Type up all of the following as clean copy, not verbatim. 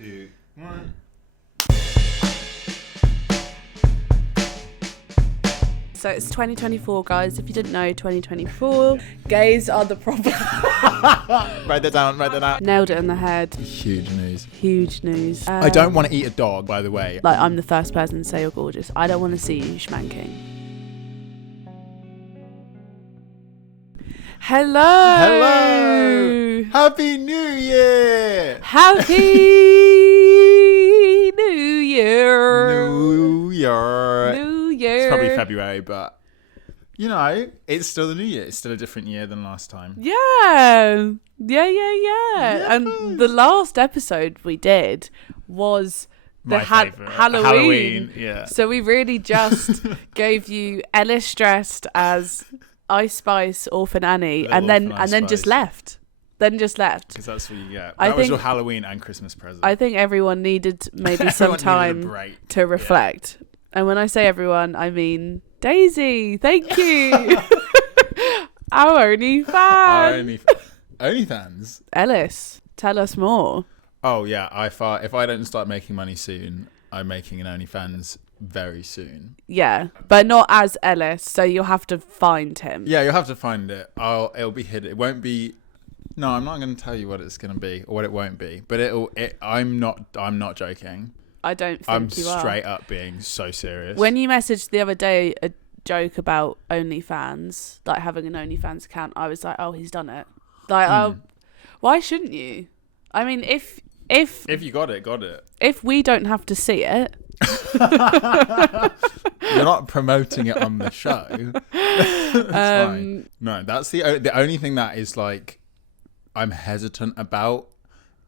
2, 1. So it's 2024, guys. If you didn't know, 2024, gays are the problem. Write that down. Nailed it in the head. Huge news. Huge news. I don't want to eat a dog, by the way. Like, I'm the first person to say you're gorgeous. I don't want to see you schmanking. Hello. Happy New Year. Happy New Year. New Year. New Year. It's probably February, but you know, it's still the new year. It's still a different year than last time. Yeah. And the last episode we did was the Halloween. Yeah. So we really just gave you Ellis dressed as Ice Spice Orphan Annie, and then just left. Because that's what you get. That was your Halloween and Christmas present. I think everyone needed maybe some time to reflect. Yeah. And when I say everyone, I mean Daisy. Thank you. Our only fan. OnlyFans. Ellis, tell us more. Oh yeah, if I don't start making money soon, I'm making an OnlyFans very soon. Yeah, but not as Ellis, so you'll have to find him. Yeah, you'll have to find it. It'll be hidden. It won't be. No, I'm not going to tell you what it's going to be or what it won't be. But I'm not joking. I don't think I'm you are. straight up being so serious. When you messaged the other day a joke about OnlyFans, like having an OnlyFans account, I was like, oh, he's done it. Like, why shouldn't you? I mean, if you got it. If we don't have to see it. You're not promoting it on the show. That's fine. No, that's the only thing that is like I'm hesitant about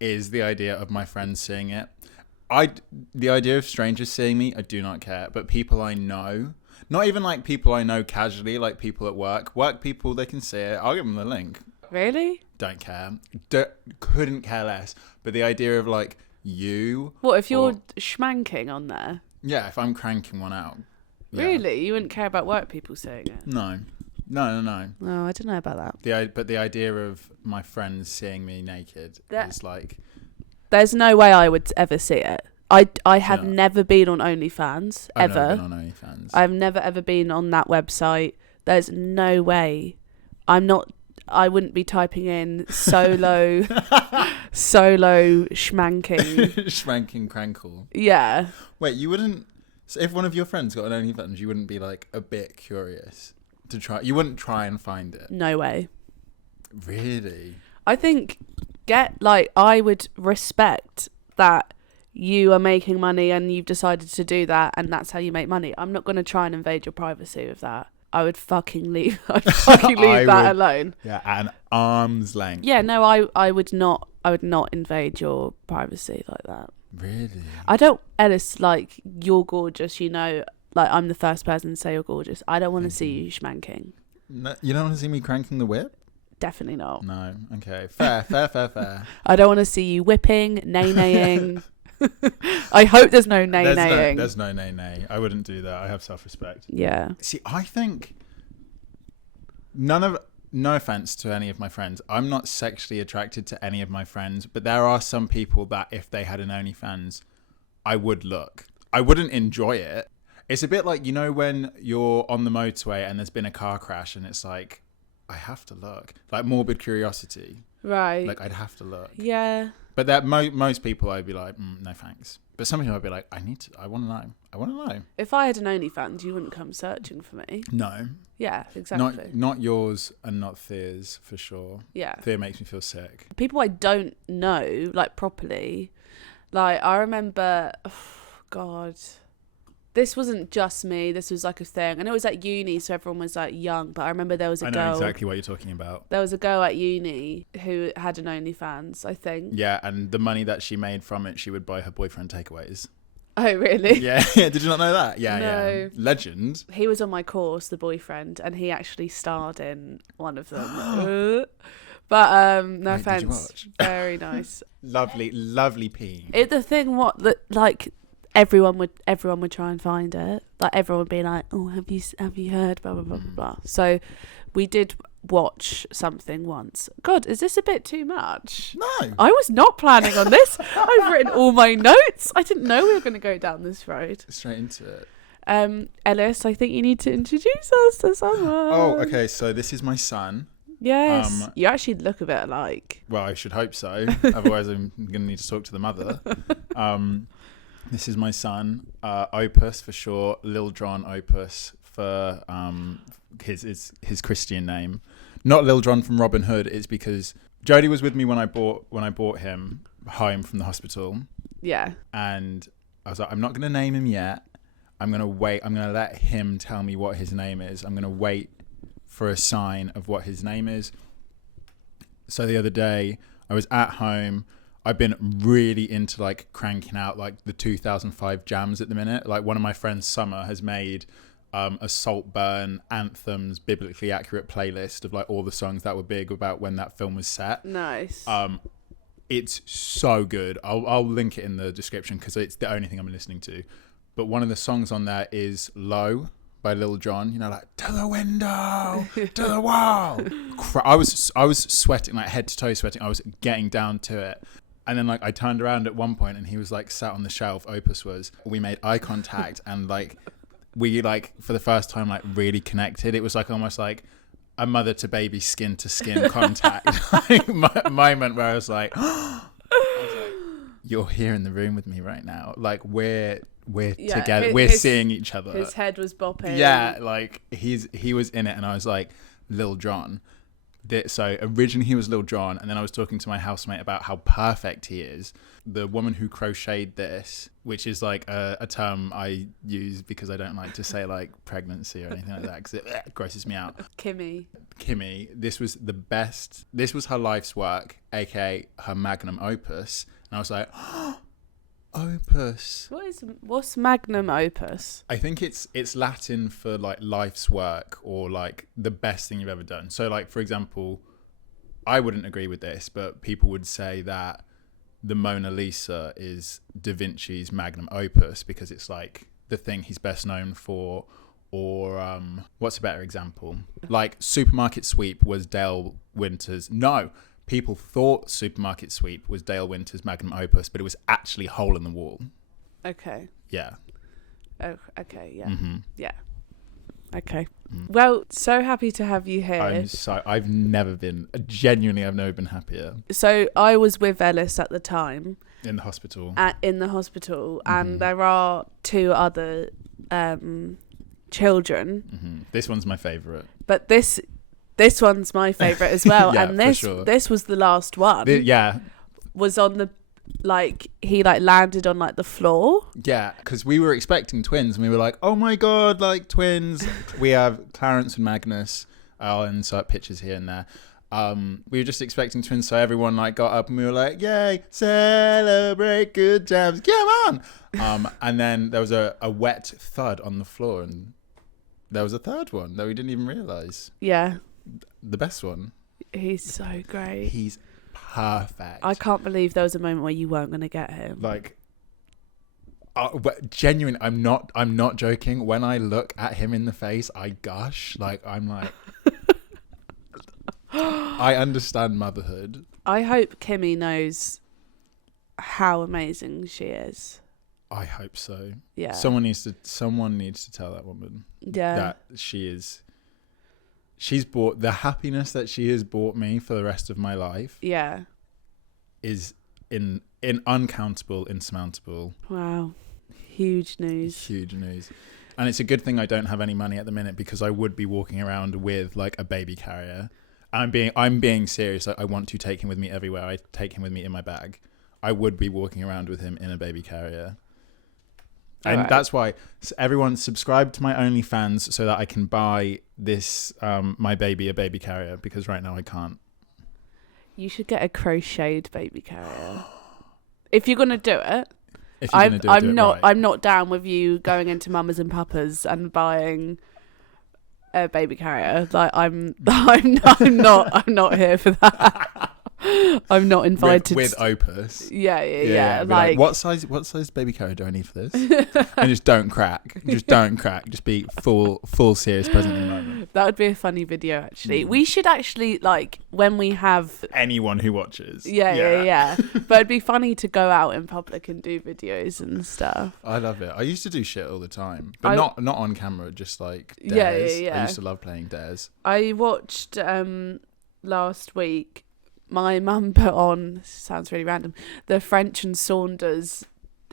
is the idea of my friends seeing it. The idea of strangers seeing me, I do not care. But people I know, not even like people I know casually, like people at work people, they can see it. I'll give them the link. Really? Don't care. Couldn't care less. But the idea of like you. What if you're schmanking on there? Yeah, if I'm cranking one out. Yeah. Really? You wouldn't care about work people seeing it? No. No, I don't know about that. But the idea of my friends seeing me naked is like... There's no way I would ever see it. I have never been on OnlyFans, ever. I've never been on OnlyFans. I've never ever been on that website. There's no way. I wouldn't be typing in solo schmanking. Schmanking crankle. Yeah. Wait, you wouldn't... So if one of your friends got an OnlyFans, you wouldn't be like a bit curious to try... You wouldn't try and find it? No way. Really? I think I would respect that you are making money and you've decided to do that and that's how you make money. I'm not going to try and invade your privacy with that. I would fucking leave. That alone. Yeah, at an arm's length. Yeah, no, I would not invade your privacy like that. Really? I don't, Ellis, like, you're gorgeous, you know, like, I'm the first person to say you're gorgeous. I don't want to see you schmanking. No, you don't want to see me cranking the whip? Definitely not. No. Okay. Fair. I don't want to see you whipping, nay-naying. I hope there's no nay-naying. There's no nay-nay. I wouldn't do that. I have self-respect. Yeah. See, I think no offense to any of my friends, I'm not sexually attracted to any of my friends, but there are some people that if they had an OnlyFans, I would look. I wouldn't enjoy it. It's a bit like, you know, when you're on the motorway and there's been a car crash and it's like, I have to look. Like morbid curiosity. Right. Like I'd have to look. Yeah. But that most people I'd be like, no thanks. But some people I'd be like, I want to know. If I had an OnlyFans, you wouldn't come searching for me. No. Yeah, exactly. Not yours and not Thea's for sure. Yeah. Thea makes me feel sick. People I don't know, like properly, like I remember, God, this wasn't just me. This was like a thing. And it was at uni, so everyone was like young. But I remember there was a girl. I know exactly what you're talking about. There was a girl at uni who had an OnlyFans, I think. Yeah, and the money that she made from it, she would buy her boyfriend takeaways. Oh, really? Yeah. Did you not know that? Yeah, no. Yeah. Legend. He was on my course, the boyfriend, and he actually starred in one of them. But no offense. Did you watch? Very nice. Lovely pee. The thing like everyone would try and find it. Like everyone would be like, "Oh, have you heard?" Blah blah blah blah blah. So we did watch something once. God, is this a bit too much? No. I was not planning on this. I've written all my notes. I didn't know we were going to go down this road. Straight into it. Ellis, I think you need to introduce us to someone. Oh, okay. So this is my son. Yes. You actually look a bit alike. Well, I should hope so. Otherwise, I'm going to need to talk to the mother. This is my son, Opus for short, Lil Jon Opus for his Christian name. Not Lil Jon from Robin Hood. It's because Jodie was with me when I brought him home from the hospital. Yeah. And I was like, I'm not going to name him yet. I'm going to wait. I'm going to let him tell me what his name is. I'm going to wait for a sign of what his name is. So the other day I was at home. I've been really into like cranking out like the 2005 jams at the minute. Like one of my friends, Summer, has made a Saltburn anthems biblically accurate playlist of like all the songs that were big about when that film was set. Nice. It's so good. I'll link it in the description because it's the only thing I'm listening to. But one of the songs on there is Low by Lil Jon, you know, like to the window, to the wall. I was sweating, like head to toe sweating. I was getting down to it. And then like I turned around at one point and he was like sat on the shelf, Opus was. We made eye contact and like we like for the first time like really connected. It was like almost like a mother to baby skin to skin contact like moment where I was like, you're here in the room with me right now. Like we're together. We're seeing each other. His head was bopping. Yeah, like he was in it, and I was like, Lil Jon. So originally he was Lil Jon, and then I was talking to my housemate about how perfect he is. The woman who crocheted this, which is like a term I use because I don't like to say like pregnancy or anything like that because it grosses me out. Kimmy, this was the best. This was her life's work, aka her magnum opus, and I was like, Opus. What's magnum opus? I think it's Latin for like life's work or like the best thing you've ever done. So like for example, I wouldn't agree with this, but people would say that the Mona Lisa is Da Vinci's magnum opus because it's like the thing he's best known for. Or what's a better example? Like Supermarket Sweep was Dale Winter's. No. People thought Supermarket Sweep was Dale Winter's magnum opus, but it was actually Hole in the Wall. Okay. Yeah. Oh, okay. Yeah. Mm-hmm. Yeah. Okay. Well, so happy to have you here. I've never been happier. So I was with Ellis at the time. In the hospital. And there are two other children. Mm-hmm. This one's my favourite. But this one's my favourite as well. Yeah, and this for sure. This was the last one. Was on the he landed on like the floor. Yeah, because we were expecting twins and we were like, oh my god, like twins. We have Clarence and Magnus. I'll insert pictures here and there. We were just expecting twins, so everyone like got up and we were like, yay, celebrate good times, come on. And then there was a wet thud on the floor and there was a third one that we didn't even realise. Yeah. The best one. He's so great. He's perfect. I can't believe there was a moment where you weren't going to get him. Like, genuine. I'm not joking. When I look at him in the face, I gush. Like, I'm like, I understand motherhood. I hope Kimmy knows how amazing she is. I hope so. Yeah. Someone needs to tell that woman. Yeah. That she's bought the happiness that she has bought me for the rest of my life. Yeah. Is in uncountable, insurmountable. Wow. Huge news. And it's a good thing I don't have any money at the minute because I would be walking around with like a baby carrier. I'm being serious. I want to take him with me everywhere. I take him with me in my bag. I would be walking around with him in a baby carrier. And that's why everyone subscribe to my OnlyFans so that I can buy this my baby a baby carrier because right now I can't. You should get a crocheted baby carrier. If you're gonna do it. I'm not down with you going into Mamas and Papas and buying a baby carrier. Like I'm not here for that. I'm not invited. With Opus. Yeah. Like, what size baby carrier do I need for this? And just don't crack. Just be full serious present in the moment. That would be a funny video, actually. We should actually, like, when we have anyone who watches. Yeah. But it'd be funny to go out in public and do videos and stuff. I love it. I used to do shit all the time, but not on camera, just like dares. Yeah. I used to love playing dares. I watched last week. My mum put on, sounds really random, the French and Saunders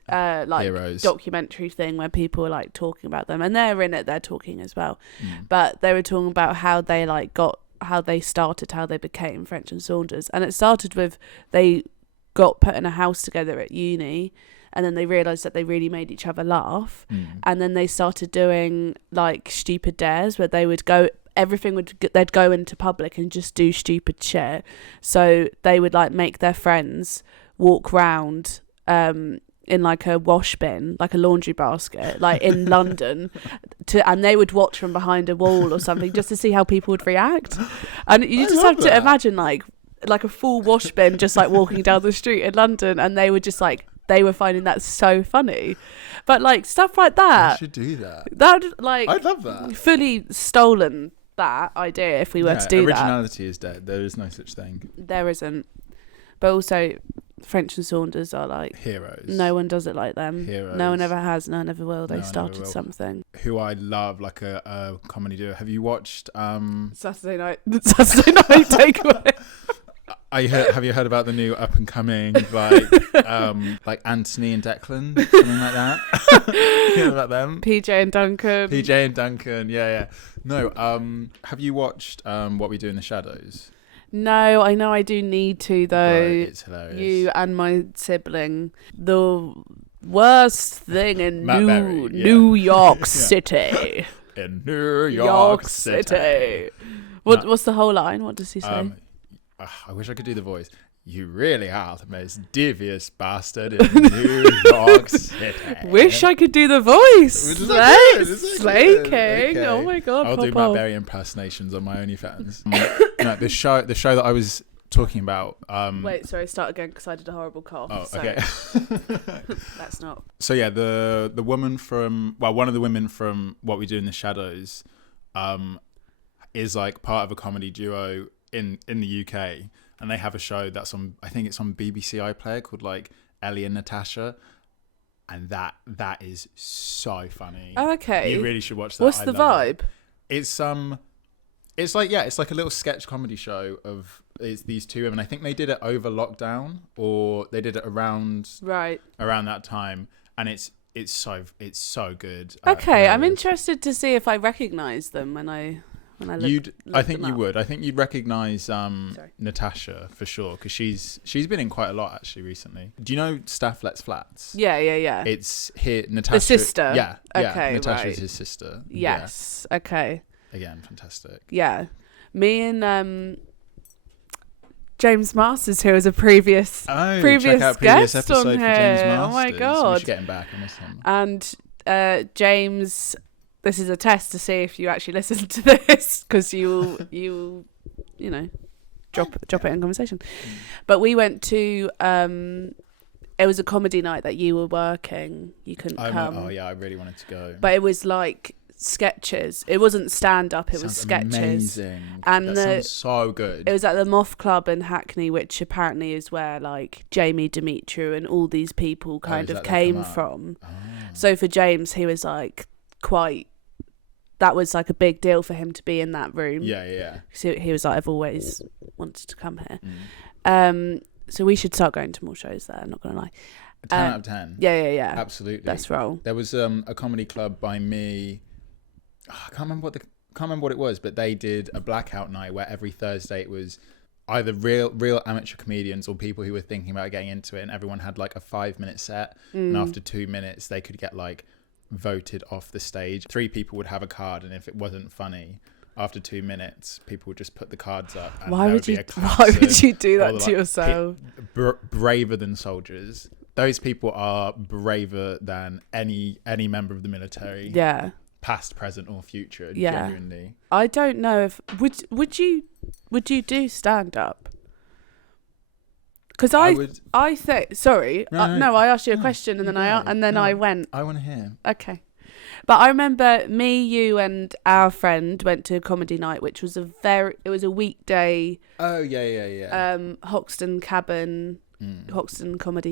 Heroes documentary thing where people were like talking about them, and they're in it. They're talking as well, but they were talking about how they how they became French and Saunders, and it started with they got put in a house together at uni. And then they realised that they really made each other laugh. And then they started doing like stupid dares where they would go, they'd go into public and just do stupid shit. So they would like make their friends walk round in like a wash bin, like a laundry basket, like in London, and they would watch from behind a wall or something just to see how people would react. And you just have to imagine like a full wash bin just like walking down the street in London, and they were just like, they were finding that so funny. But like stuff like that, I should do that. I'd love that. Fully stolen that idea if we were to do that. Originality is dead. There is no such thing. There isn't. But also French and Saunders are like heroes. No one does it like them. Heroes. No one ever has, no one ever will. They started something. Who I love, like a comedy duo. Have you watched Saturday Night Takeaway? Have you heard about the new up and coming like Anthony and Declan, something like that? You know about them? PJ and Duncan. Yeah. No, have you watched What We Do in the Shadows? No, I know I do need to though. Right, it's hilarious. You and my sibling, the worst thing in New York City. In New York City. What's the whole line? What does he say? I wish I could do the voice. You really are the most devious bastard in New York City. Wish I could do the voice. Slaking. Okay. Oh my god. I'll do Barry impersonations on my OnlyFans. No, the show that I was talking about. Wait, sorry, start again because I did a horrible cough. Oh, so. okay. That's not. So yeah, the woman from one of the women from What We Do in the Shadows, is like part of a comedy duo in the UK, and they have a show that's on, I think it's on BBC iPlayer, called like Ellie and Natasha, and that is so funny. Oh, okay. You really should watch that. What's the vibe? It's like a little sketch comedy show of these two women. I think they did it over lockdown, or they did it around that time, and it's so good. Okay, I'm interested to see if I recognise them when I I think you would. I think you'd recognise Natasha for sure, because she's been in quite a lot actually recently. Do you know Staff Lets Flats? Yeah. It's here, Natasha. The sister. Yeah. Okay. Natasha's his sister. Yes. Yeah. Okay. Again, fantastic. Yeah, me and James Masters, who was a previous check out guest episode on for here. James Masters. Oh my god, we should get him back. I miss him. And James, this is a test to see if you actually listen to this, because you know drop it in conversation. But we went to it was a comedy night that you were working. You couldn't come. Oh yeah, I really wanted to go. But it was like sketches. It wasn't stand up. It was sketches. Amazing. And that sounds so good. It was at the Moth Club in Hackney, which apparently is where like Jamie Demetriou and all these people kind of came from. Oh. So for James, he was like that was like a big deal for him to be in that room. Yeah. So he was like, I've always wanted to come here. So we should start going to more shows there, I'm not gonna lie. 10 out of 10. Yeah. Absolutely. Let's roll. There was a comedy club by me. I can't remember what it was, but they did a blackout night where every Thursday it was either real amateur comedians or people who were thinking about getting into it, and everyone had like a 5-minute set, and after 2 minutes they could get like voted off the stage. 3 people would have a card, and if it wasn't funny, after 2 minutes people would just put the cards up. And why would you do that to yourself? Braver than soldiers. Those people are braver than any member of the military. Yeah. Past, present, or future. Yeah. Genuinely. I don't know if would you do stand up? Because I think, sorry, no, I asked you a question and then I went. I want to hear. Okay. But I remember me, you and our friend went to a comedy night, which was it was a weekday. Oh, yeah. Hoxton Comedy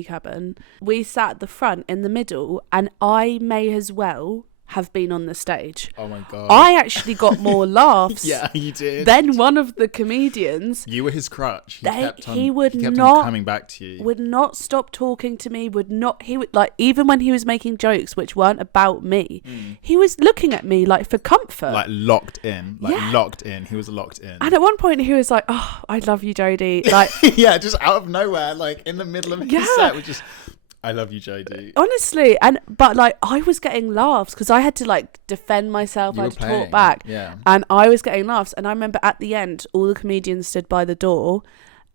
Cabin. We sat at the front in the middle, and I may as well have been on the stage. Oh my God. I actually got more laughs. Yeah, you did. Than one of the comedians. You were his crutch. He kept on coming back to you. Would not stop talking to me. Even when he was making jokes which weren't about me, he was looking at me like for comfort. Like locked in. Locked in. He was locked in. And at one point he was like, "Oh, I love you, Jodie." Like, yeah, just out of nowhere, like in the middle of his set, was just, I love you, Jodie. Honestly, but like I was getting laughs because I had to like defend myself. I had to talk back, and I was getting laughs. And I remember at the end, all the comedians stood by the door,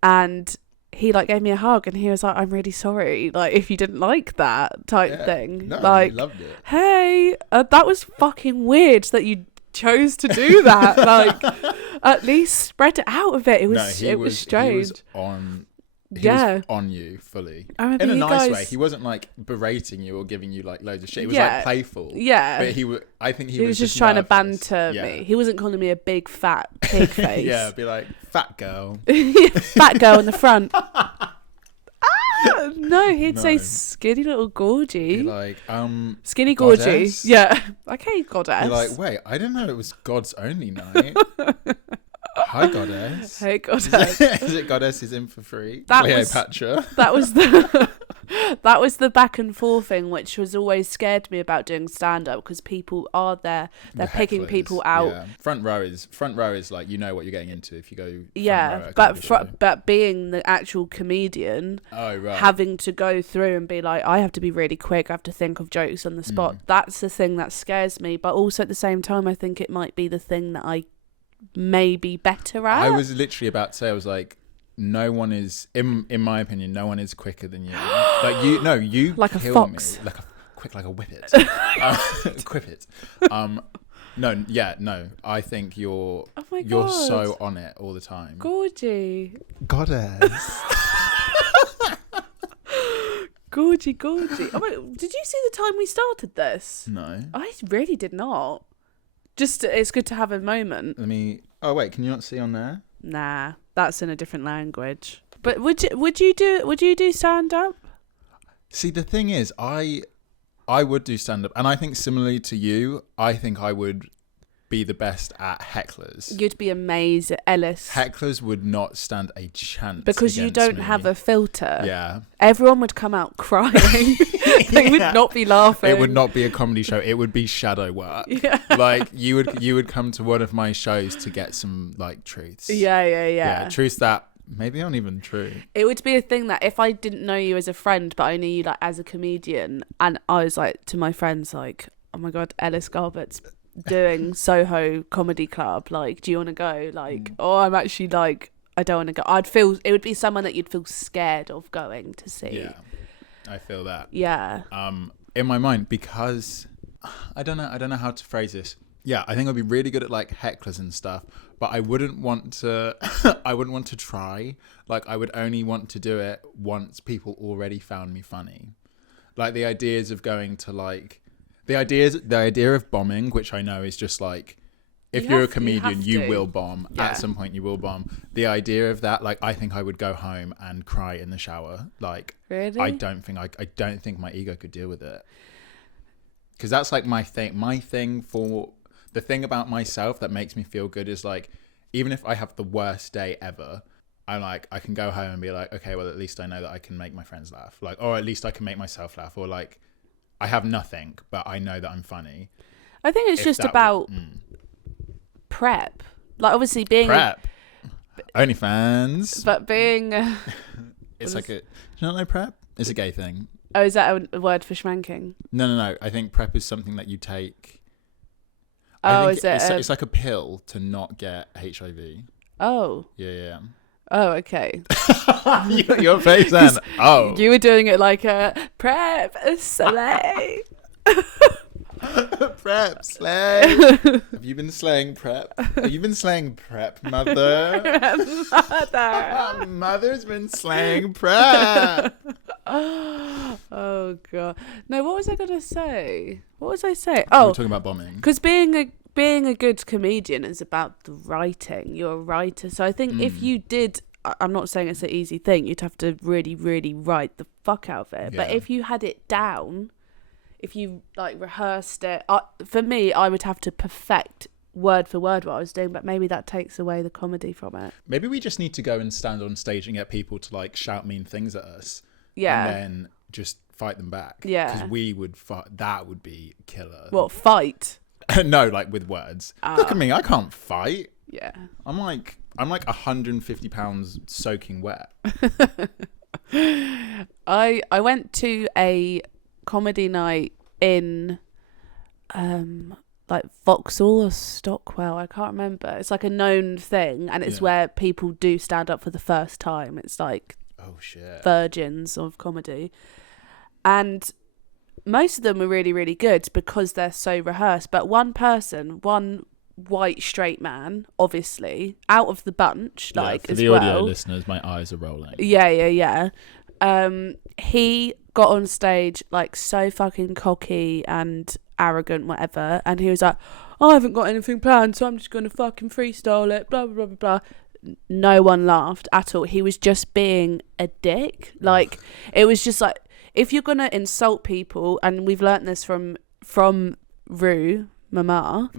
and he like gave me a hug, and he was like, "I'm really sorry, like if you didn't like that type thing." No, like, I loved it. Hey, that was fucking weird that you chose to do that. Like, at least spread it out a bit. It was strange. He was on you fully. In a nice way. He wasn't like berating you or giving you like loads of shit. It was like playful. Yeah. But I think he was just trying to banter me. He wasn't calling me a big fat pig face. Yeah, be like, fat girl. Fat girl in the front. No, he'd say skinny little gorgie. Be like, skinny goddess? gorgie. Yeah. Okay, goddess. Be like, wait, I didn't know it was God's only night. Hi, goddess. Hey, goddess. Is it goddess is in for free? Cleopatra. That was the back and forth thing, which was always scared me about doing stand up because people are there, they're picking people out. Yeah. Front row is like, you know what you're getting into if you go. But being the actual comedian, having to go through and be like, I have to be really quick. I have to think of jokes on the spot. That's the thing that scares me. But also at the same time, I think it might be the thing that I may be better at. I was literally about to say, I was like, no one is, in my opinion, no one is quicker than you. Like you like a kill fox. Me, like a whippet. Quippet. No. I think you're so on it all the time. Gorgie. Goddess. Gorgie. Oh my, did you see the time we started this? No. I really did not. Just, it's good to have a moment. Oh wait, can you not see on there? Nah, that's in a different language. But would you do stand up? See, the thing is, I would do stand up, and I think similarly to you, I think I would be the best at hecklers. You'd be amazed at Ellis. Hecklers would not stand a chance because you don't have a filter. Yeah. Everyone would come out crying. They would not be laughing. It would not be a comedy show. It would be shadow work. Yeah. Like you would come to one of my shows to get some like truths. Yeah. Truths that maybe aren't even true. It would be a thing that if I didn't know you as a friend, but I knew you like as a comedian, and I was like to my friends like, oh my God, Ellis Garbutt's doing Soho Comedy Club, like, do you want to go? Like, I'm actually like, I don't want to go. I'd feel it would be someone that you'd feel scared of going to see. Yeah, I feel that. Yeah. In my mind, because I don't know how to phrase this. Yeah, I think I'd be really good at like hecklers and stuff, but I wouldn't want to. I wouldn't want to try. Like, I would only want to do it once people already found me funny. Like the ideas of going to like. The idea of bombing, which I know is just like, if you're a comedian, you will bomb. Yeah. At some point, you will bomb. The idea of that, like, I think I would go home and cry in the shower. Like, really? I don't think my ego could deal with it. Because that's like my thing. The thing about myself that makes me feel good is like, even if I have the worst day ever, I'm like, I can go home and be like, okay, well, at least I know that I can make my friends laugh. Like, or at least I can make myself laugh. Or like, I have nothing, but I know that I'm funny. I think it's just about prep. Like, obviously being prep. OnlyFans. But being it's like do you not know prep? It's a gay thing. Oh, is that a word for schmanking? No. I think prep is something that you take. Oh, is it? It's like a pill to not get HIV. Oh. Yeah. Oh, okay. Your face then. Oh. You were doing it like a prep, a soleil. Prep, slay. Have you been slaying prep? Have you been slaying prep, mother? Mother's been slaying prep. Oh god. No, what was I gonna say? What was I saying? We're Oh, talking about bombing. because being a good comedian is about the writing. You're a writer, so I think if you did, I'm not saying it's an easy thing. You'd have to really, really write the fuck out of it. Yeah. But if you had it down, if you like rehearsed it, for me, I would have to perfect word for word what I was doing. But maybe that takes away the comedy from it. Maybe we just need to go and stand on stage and get people to like shout mean things at us. Yeah. And then just fight them back. Yeah. Because we would fight. That would be killer. What, fight? No, like with words. Look at me. I can't fight. Yeah. I'm like 150 pounds soaking wet. I went to a comedy night in like Vauxhall or Stockwell, I can't remember. It's like a known thing, and it's where people do stand up for the first time. It's like virgins of comedy, and most of them are really, really good because they're so rehearsed. But one white straight man, obviously out of the bunch, like for as the well. audio listeners, my eyes are rolling. Yeah. He got on stage like so fucking cocky and arrogant, whatever, and he was like, I haven't got anything planned, so I'm just gonna fucking freestyle it, blah blah blah blah. No one laughed at all. He was just being a dick. Like, it was just like, if you're gonna insult people, and we've learnt this from Rue, mother,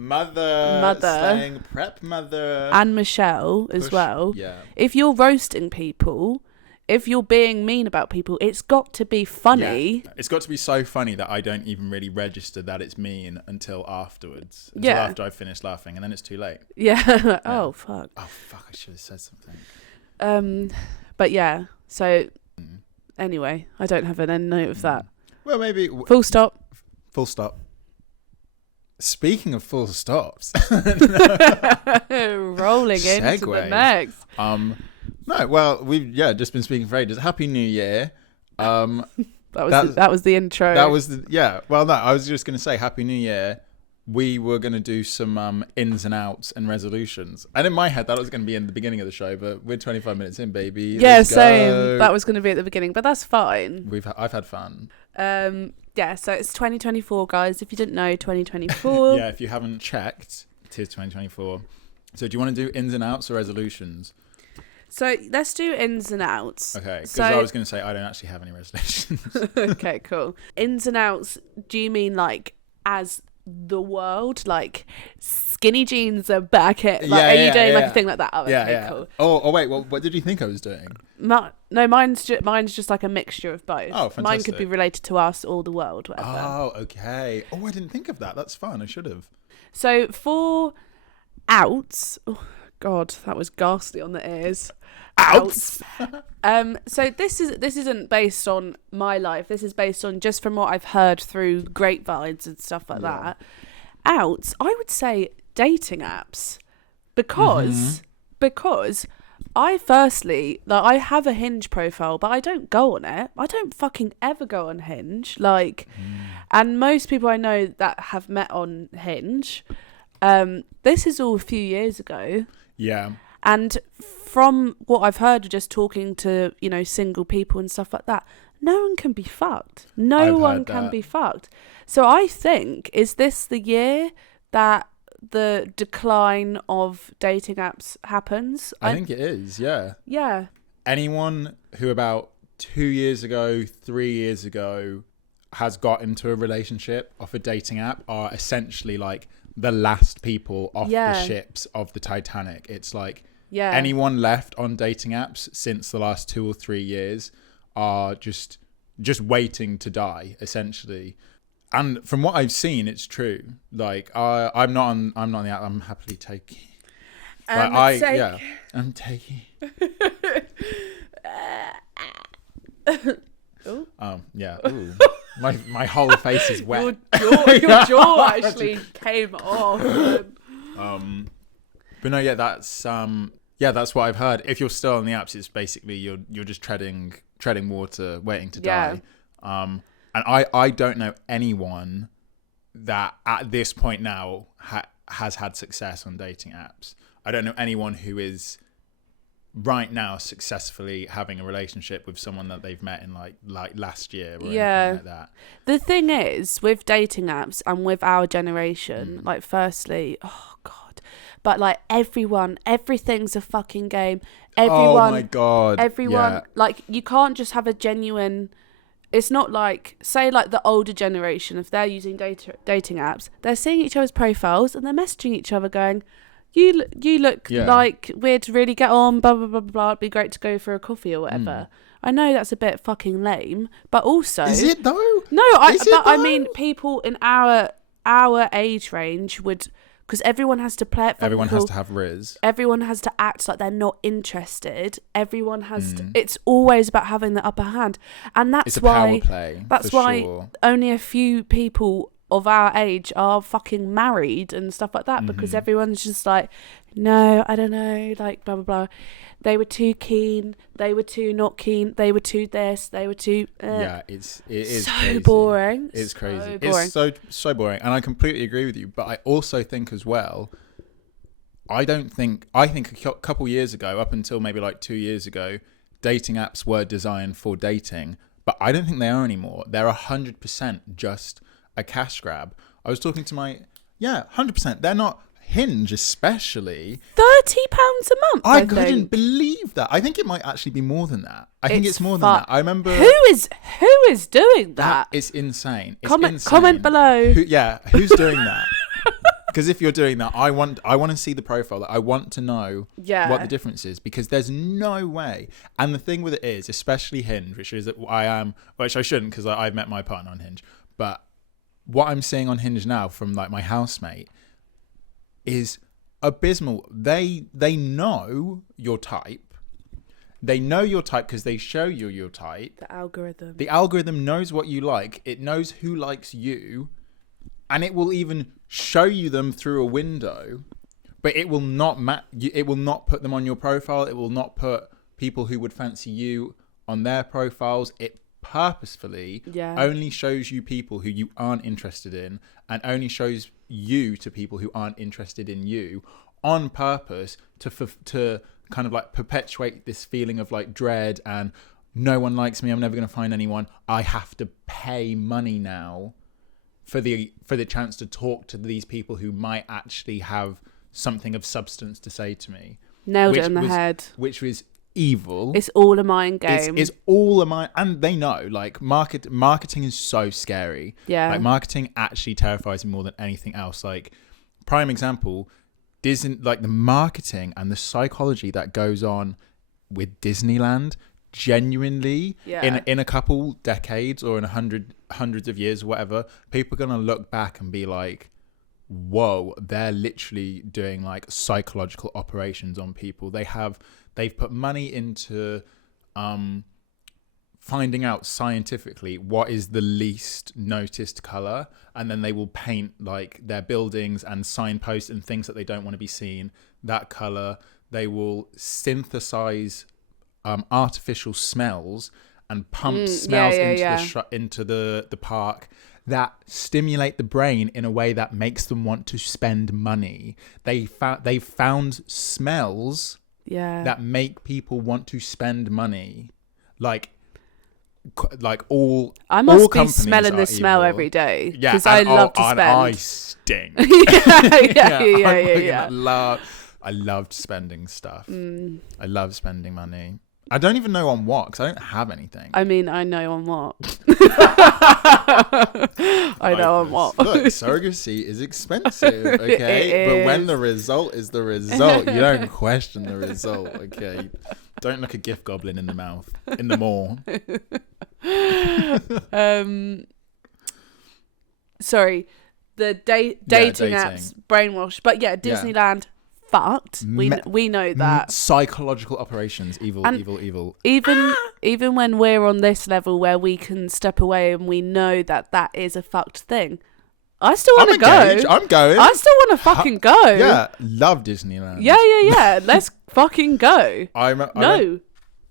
slaying prep mother, and Michelle as well. Yeah. If you're roasting people, if you're being mean about people, it's got to be funny. Yeah. It's got to be so funny that I don't even really register that it's mean until afterwards. After I finish laughing, and then it's too late. Yeah. Oh fuck. Oh fuck! I should have said something. But yeah. So anyway, I don't have an end note of that. Well, maybe full stop. Full stop. Speaking of full stops, rolling into the next. No, well, we've just been speaking for ages. Happy New Year. That was the intro. That was Well, no, I was just going to say Happy New Year. We were going to do some ins and outs and resolutions, and in my head that was going to be in the beginning of the show, but we're 25 minutes in, baby. Yeah, same. That was going to be at the beginning, but that's fine. I've had fun. Yeah, so it's 2024, guys. If you didn't know, 2024. Yeah, if you haven't checked, it is 2024. So do you want to do ins and outs or resolutions? So let's do ins and outs. Okay, because I was going to say I don't actually have any resolutions. Okay, cool. Ins and outs, do you mean like as the world? Like skinny jeans are back at... Like, are you doing like a thing like that? Oh, okay, cool. Oh, wait, well, what did you think I was doing? No, mine's just like a mixture of both. Oh, fantastic. Mine could be related to us or the world, whatever. Oh, okay. Oh, I didn't think of that. That's fun. I should have. So for outs... Oh, God, that was ghastly on the ears. Outs. So this isn't based on my life. This is based on just from what I've heard through grapevines and stuff like that. Outs, I would say dating apps, because I firstly, like, I have a Hinge profile, but I don't go on it. I don't fucking ever go on Hinge. Like, and most people I know that have met on Hinge, this is all a few years ago. Yeah. And from what I've heard, just talking to, single people and stuff like that, no one can be fucked. No one can be fucked. So I think, is this the year that the decline of dating apps happens? I think it is, yeah. Yeah. Anyone who about 2 years ago, 3 years ago has got into a relationship off a dating app are essentially like the last people off the ships of the Titanic. It's like anyone left on dating apps since the last 2 or 3 years are just waiting to die, essentially. And from what I've seen, it's true. Like I'm not on the app. I'm happily taking. I'm taking. Yeah. Ooh. My whole face is wet. Your jaw actually came off. But no, that's what I've heard. If you're still on the apps, it's basically you're just treading water, waiting to die. And I don't know anyone that at this point now has had success on dating apps. I don't know anyone who is right now successfully having a relationship with someone that they've met in like last year or anything like that. The thing is, with dating apps and with our generation, like, firstly, oh God, but like everything's a fucking game. Everyone, oh my God. Everyone, like, you can't just have a genuine... It's not like, say, like the older generation, if they're using dating apps, they're seeing each other's profiles and they're messaging each other going, you look like we'd really get on, blah, blah, blah, blah, it'd be great to go for a coffee or whatever. I know that's a bit fucking lame, but also... Is it though? No, I mean, people in our age range would... Because everyone has to play it. Everyone has to have Riz. Everyone has to act like they're not interested. Everyone has to... It's always about having the upper hand. And that's why... It's a power play, that's why only a few people of our age are fucking married and stuff like that, because everyone's just like, no, I don't know, like, blah, blah, blah. They were too keen. They were too not keen. They were too this. They were too... Yeah, it is so crazy. Boring. It's crazy. So boring. It's so boring. And I completely agree with you. But I also think as well, I think a couple years ago, up until maybe like 2 years ago, dating apps were designed for dating. But I don't think they are anymore. They're 100% just a cash grab. I was talking to my... Yeah, 100%. They're not... Hinge especially, £30 a month. I couldn't believe that. I think it might actually be more than that. I think it's more than that. I remember who is doing that? It's insane. It's comment below. Who's doing that? Because if you're doing that, I want to see the profile. I want to know what the difference is, because there's no way. And the thing with it is, especially Hinge, which I shouldn't, because I've met my partner on Hinge, but what I'm seeing on Hinge now from like my housemate is abysmal. They know your type. They know your type because they show you your type. The algorithm knows what you like. It knows who likes you, and it will even show you them through a window. But it will not it will not put them on your profile. It will not put people who would fancy you on their profiles. It purposefully only shows you people who you aren't interested in, and only shows you to people who aren't interested in you on purpose to kind of like perpetuate this feeling of like dread and no one likes me, I'm never going to find anyone, I have to pay money now for the chance to talk to these people who might actually have something of substance to say to me. Nailed it on the head. Which was evil. It's all a mind game. It's all a mind, and they know. Like marketing is so scary. Yeah. Like marketing actually terrifies me more than anything else. Like prime example, Disney, like the marketing and the psychology that goes on with Disneyland. Genuinely, in a couple decades or in hundreds of years, or whatever, people are gonna look back and be like, "Whoa, they're literally doing like psychological operations on people." They've put money into finding out scientifically what is the least noticed color, and then they will paint like their buildings and signposts and things that they don't want to be seen that color. They will synthesize artificial smells and pump smells into the park that stimulate the brain in a way that makes them want to spend money. They've found smells that make people want to spend money. Like all I must all be smelling this smell every day because I love to spend. I stink. I loved spending stuff. I love spending money. I don't even know on what, because I don't have anything. I mean, I know on what. I know on what. Look, surrogacy is expensive, okay? But when the result is the result, you don't question the result, okay? Don't look a gift goblin in the mouth, in the mall. Sorry, the dating apps, brainwash. But yeah, Disneyland... fucked. We know that. Psychological operations, evil. Even when we're on this level where we can step away and we know that is a fucked thing, I still want to go. I'm going. I still want to fucking go. Yeah, love Disneyland. Yeah. Let's fucking go.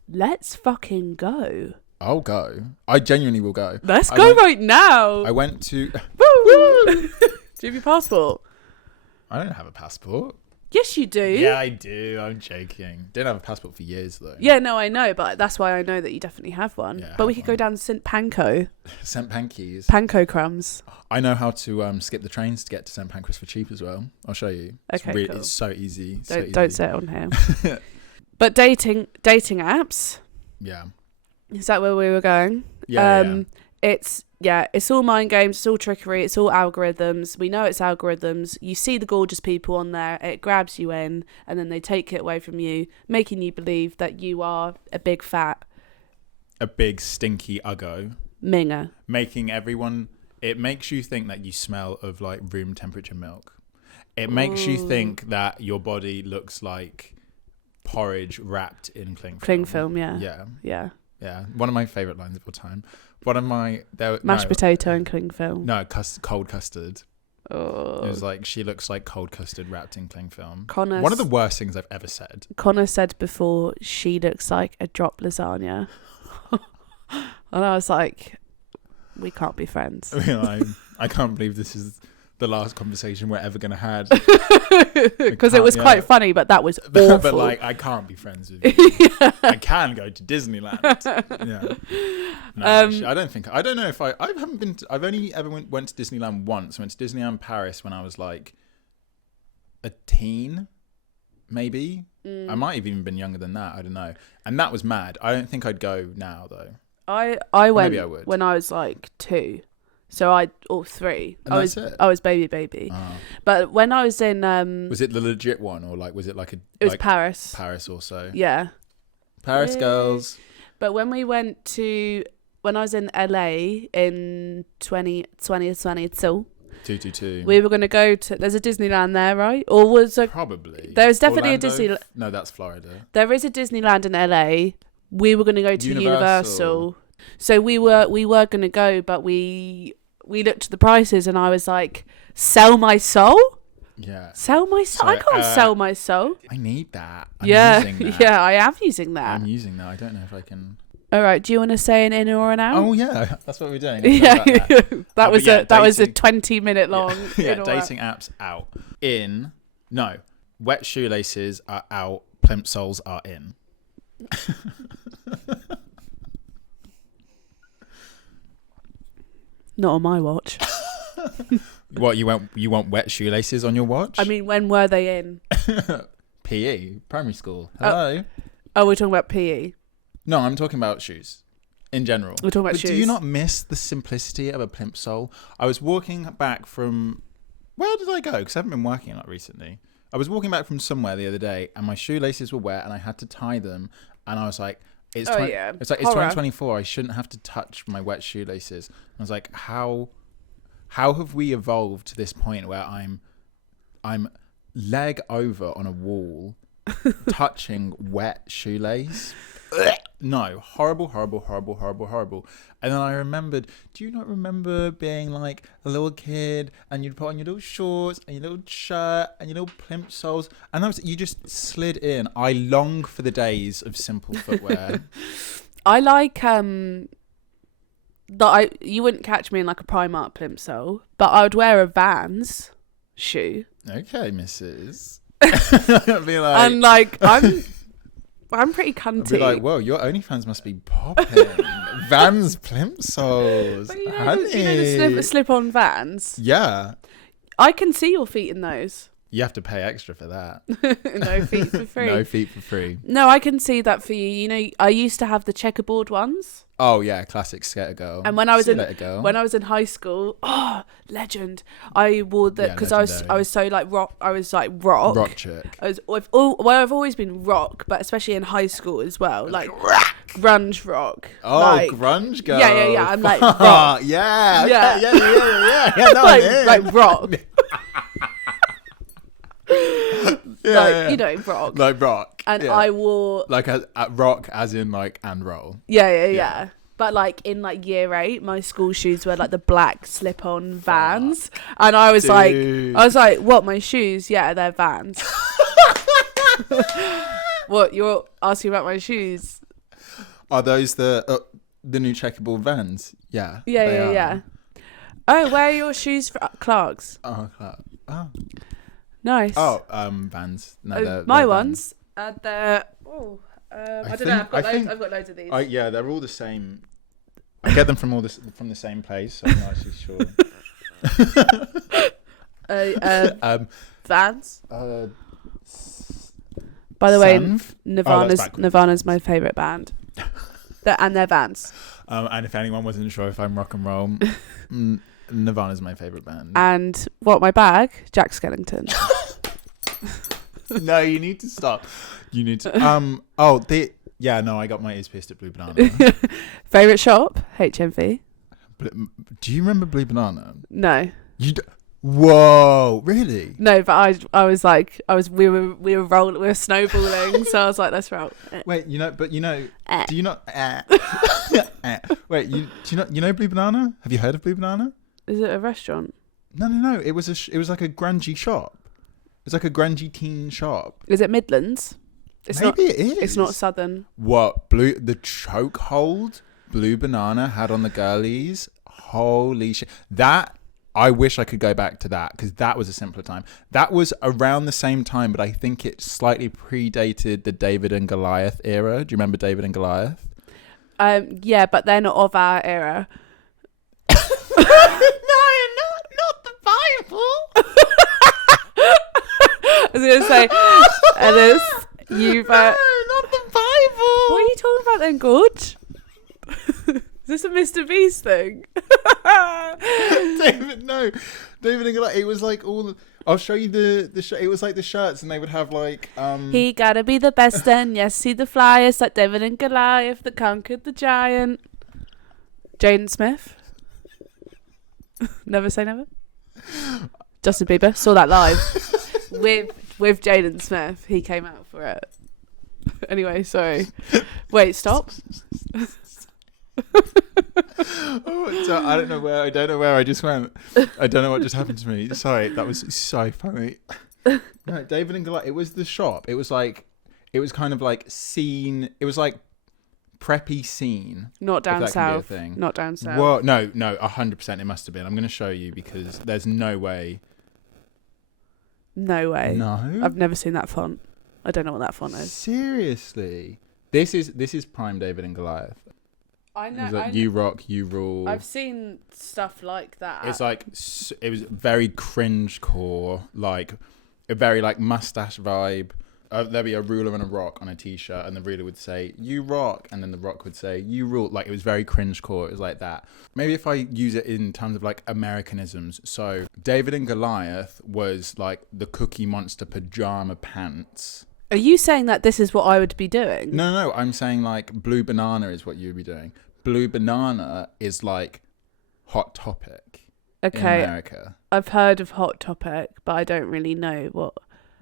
Let's fucking go. I'll go. I genuinely will go. Let's go right now. I went to... Woo! Do you have your passport? I don't have a passport. Yes, you do. Yeah, I do. I'm joking. Didn't have a passport for years, though. Yeah, no, I know, but that's why I know that you definitely have one. Yeah, but we could go down to St. Panko. St. Pankies. Panko crumbs. I know how to skip the trains to get to St. Pancras for cheap as well. I'll show you. Okay, cool. It's so easy. Don't say it on here. But dating apps. Yeah. Is that where we were going? Yeah. It's all mind games, it's all trickery, it's all algorithms. We know it's algorithms. You see the gorgeous people on there, it grabs you in, and then they take it away from you, making you believe that you are a big stinky uggo. Minger. It makes you think that you smell of like room temperature milk. It makes you think that your body looks like porridge wrapped in cling film. Cling film, yeah. Yeah. Yeah. Yeah. One of my favourite lines of all time. Mashed potato and cling film. No, cold custard. Oh. It was like, she looks like cold custard wrapped in cling film. Connor, one of the worst things I've ever said. Connor said before, she looks like a drop lasagna. And I was like, we can't be friends. I can't believe this is the last conversation we're ever going to have. Because it was quite funny, but that was awful. But like, I can't be friends with you. Yeah. I can go to Disneyland. Yeah. No, actually, I don't know if I haven't been to, I've only ever went to Disneyland once. I went to Disneyland Paris when I was like a teen, maybe. I might have even been younger than that. I don't know. And that was mad. I don't think I'd go now though. I went maybe I would. when I was like 2. So or 3. And I was baby. Oh. But when I was in was it the legit one, or like was it like a? It was Paris. Paris also. Yeah. Paris girls. But when I was in LA in 2022. 222. We were going to go to. There's a Disneyland there, right? Or was there? Probably. There's definitely Orlando? a Disneyland. No, that's Florida. There is a Disneyland in LA. We were going to go to Universal. So we were going to go, but we looked at the prices, and I was like, "Sell my soul." Yeah. Sell my soul. Sorry, I can't sell my soul. I need that. I'm using that. Yeah, I am using that. I'm using that. I don't know if I can. All right. Do you want to say an in or an out? Oh yeah, that's what we're doing. That was a 20-minute long. Yeah, dating apps out. In. No, wet shoelaces are out. Plimsolls are in. Not on my watch. What, you want wet shoelaces on your watch? I mean, when were they in? PE, primary school. Hello. Oh, we're talking about PE. No, I'm talking about shoes in general. We're talking about shoes. Do you not miss the simplicity of a plimsoll? I was walking back from... Where did I go? Because I haven't been working a lot recently. I was walking back from somewhere the other day, and my shoelaces were wet, and I had to tie them, and I was like... It's like it's 2024. I shouldn't have to touch my wet shoelaces. I was like, how have we evolved to this point where I'm leg over on a wall, touching wet shoelace? No, horrible. And then I remembered, do you not remember being like a little kid and you'd put on your little shorts and your little shirt and your little plimsolls, and you just slid in. I long for the days of simple footwear. I like you wouldn't catch me in like a Primark plimsoll, but I would wear a Vans shoe. Okay, missus. Be like, and like I'm pretty cunty. I'd be like, whoa, your OnlyFans must be popping. Vans plimsolls. But you know the slip-on Vans? Yeah. I can see your feet in those. You have to pay extra for that. No feet for free. No feet for free. No, I can see that for you. You know, I used to have the checkerboard ones. Oh yeah, classic skater girl. And when I was in high school, legend. I wore that because I was so like rock. I was like rock. Rock chick. I've always been rock, but especially in high school as well, like grunge rock. Oh, like, grunge girl. Yeah. I'm like rock. Yeah. Okay. Yeah. No, like rock. Yeah, you know, rock. Like rock. And I wore... Like rock as in like and roll. Yeah. But like in like year 8, my school shoes were like the black slip-on Vans. And I was like, what, my shoes? Yeah, they're Vans. What, you're asking about my shoes? Are those the... The new checkerboard Vans. Yeah. Yeah. Oh, where are your shoes for Clarks? Oh, Nice. Oh, Vans. No, my they're ones. They're. Oh, I don't know. I've got loads of these. Yeah, they're all the same. I get them from from the same place. So I'm not actually sure. Vans. By the way, Sanv? Nirvana's my favourite band. And they're Vans. And if anyone wasn't sure if I'm rock and roll, Nirvana's my favourite band. And my bag? Jack Skellington. No, you need to stop. You need to. I got my ears pierced at Blue Banana. Favourite shop? HMV. Do you remember Blue Banana? No. Whoa, really? No, but we were snowballing, so I was like, let's roll. Wait, do you not? Wait, you know Blue Banana? Have you heard of Blue Banana? Is it a restaurant? No. It was like a grungy shop. It's like a grungy teen shop. Is it Midlands? Maybe it is. It's not Southern. What the chokehold Blue Banana had on the girlies? Holy shit! That. I wish I could go back to that because that was a simpler time. That was around the same time, but I think it slightly predated the David and Goliath era. Do you remember David and Goliath? Yeah, but they're not of our era. No, not the Bible. I was going to say, Ellis, you've... No, not the Bible. What are you talking about then, Gorge? Is this a Mr. Beast thing? David and Goliath. It was like all the... I'll show you the shirt. It was like the shirts, and they would have like... He gotta be the best, and yes, he the flyest, like David and Goliath that conquered the giant. Jaden Smith. Never say never. Justin Bieber. Saw that live. with Jaden Smith. He came out for it. Anyway, sorry. Wait, stop. I don't know where I just went. I don't know what just happened to me. Sorry, that was so funny. No, David and Goliath. It was the shop. It was kind of like scene. It was like preppy scene. Not down south. Not down south. Well, no, 100%. It must have been. I'm going to show you because there's no way. No way. No, I've never seen that font. I don't know what that font is. Seriously, this is prime David and Goliath. I know. Like, you rock, you rule. I've seen stuff like that. It's like it was very cringe core, like a very like mustache vibe. There'd be a ruler and a rock on a t-shirt, and the ruler would say "You rock," and then the rock would say "You rule." Like it was very cringe core. It was like that. Maybe if I use it in terms of like Americanisms. So David and Goliath was like the Cookie Monster pajama pants. Are you saying that this is what I would be doing? No. I'm saying like Blue Banana is what you'd be doing. Blue Banana is like Hot Topic in America. I've heard of Hot Topic, but I don't really know what.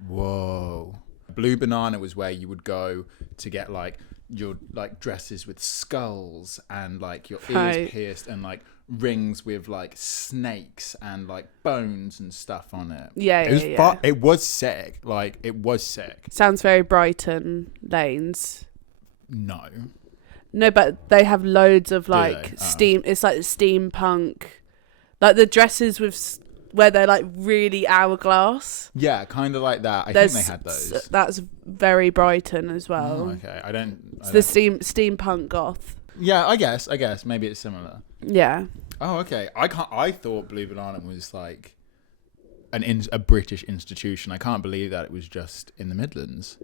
Whoa. Blue Banana was where you would go to get like your like dresses with skulls and like your ears pierced and like rings with like snakes and like bones and stuff on it. Yeah. It was sick. Like it was sick. Sounds very Brighton Lanes. No, but they have loads of like steam. It's like steampunk, like the dresses with where they're like really hourglass. Yeah, kind of like that. I think they had those. That's very Brighton as well. Oh, okay, I don't. It's the steampunk goth. Yeah, I guess maybe it's similar. Yeah. Oh, okay. I thought Blue Banana was like a British institution. I can't believe that it was just in the Midlands.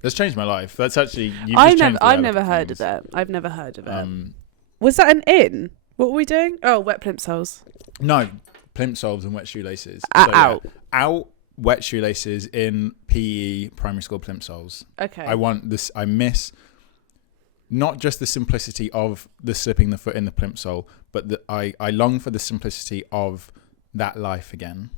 That's changed my life. That's actually. I've never heard of it. I've never heard of it. Was that an inn? What were we doing? Oh, wet plimsolls. No, plimsolls and wet shoelaces. Out. Out wet shoelaces in PE primary school plimsolls. Okay. I miss not just the simplicity of the slipping the foot in the plimsoll, but I long for the simplicity of that life again.